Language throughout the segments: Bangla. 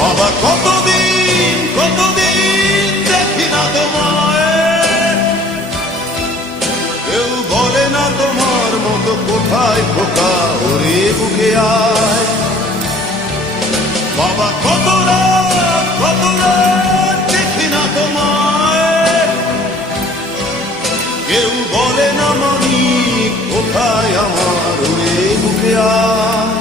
বাবা কতদিন কতদিন দেখি না তোমায়, কেউ বলে না তোমার মতো কোথায় খোকা, ওরে বুকে আয়। বাবা কত রাত দেখি না তোমায়, কেউ বলে না মানি কোথায় আমার, ওরে বুকে আয়।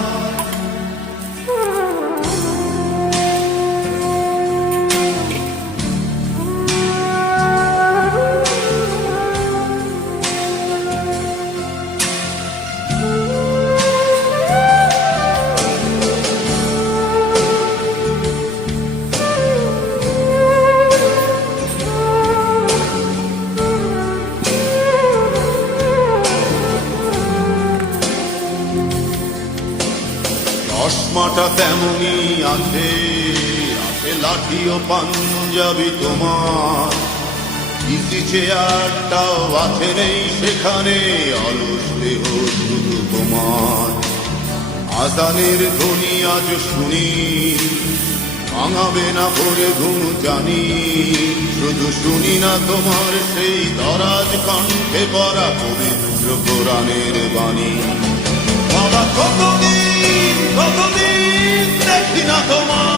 চশমাটা তেমনি আছে, আছে লাঠি ও পাঞ্জাবি তোমার, ইসি চেয়ারটাও আছে নেই সেখানে, অলস দেহ শুধু তোমার। আজানের ধ্বনি আজ শুনি, ভাঙাবে না ভোরে ঘুম জানি, শুধু শুনি না তোমার সেই দরাজ কণ্ঠে পড়া পবিত্র কোরআনের বাণী। বাবা কতদিন কতদিন দেখি না তোমায়,